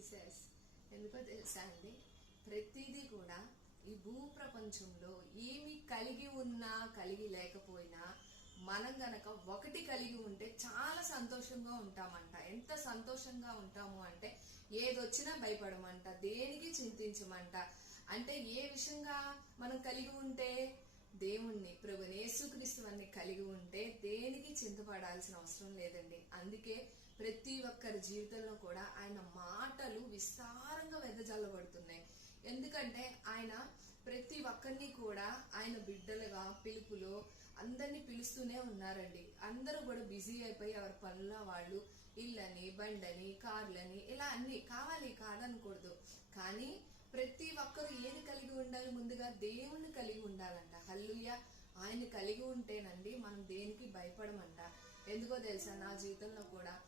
Jesus. ఎందుకో తెలుసా అండి, ప్రతిదీ కూడా ఈ భూ ప్రపంచంలో ఏమి కలిగి ఉన్నా కలిగి లేకపోయినా మనం గనక ఒకటి కలిగి ఉంటే చాలా సంతోషంగా ఉంటామంట. ఎంత సంతోషంగా ఉంటాము అంటే ఏదొచ్చినా భయపడమంట, దేనికి చింతించమంట. అంటే ఏ విషయంగా మనం కలిగి ఉంటే, దేవుణ్ణి ప్రభుని యేసుక్రీస్తుని కలిగి ఉంటే దేనికి చింతపడాల్సిన అవసరం లేదండి. అందుకే ప్రతి ఒక్కరి జీవితంలో కూడా ఆయన మాటలు విస్తారంగా వెదజల్లబడుతున్నాయి. ఎందుకంటే ఆయన ప్రతి ఒక్కరిని కూడా ఆయన బిడ్డలుగా పిలుపులో అందరినీ పిలుస్తూనే ఉన్నారండి. అందరూ కూడా బిజీ అయిపోయి ఎవరి పనుల వాళ్ళు ఇళ్ళని, బండని, కార్లని ఇలా అన్ని కావాలి, కాదనకూడదు. కానీ ప్రతి ఒక్కరు ఏది కలిగి ఉండాలి? ముందుగా దేవుణ్ణి కలిగి ఉండాలంట. హల్లెలూయా. ఆయన కలిగి ఉంటేనండి మనం దేనికి భయపడమంట. ఎందుకో తెలుసా, నా జీవితంలో కూడా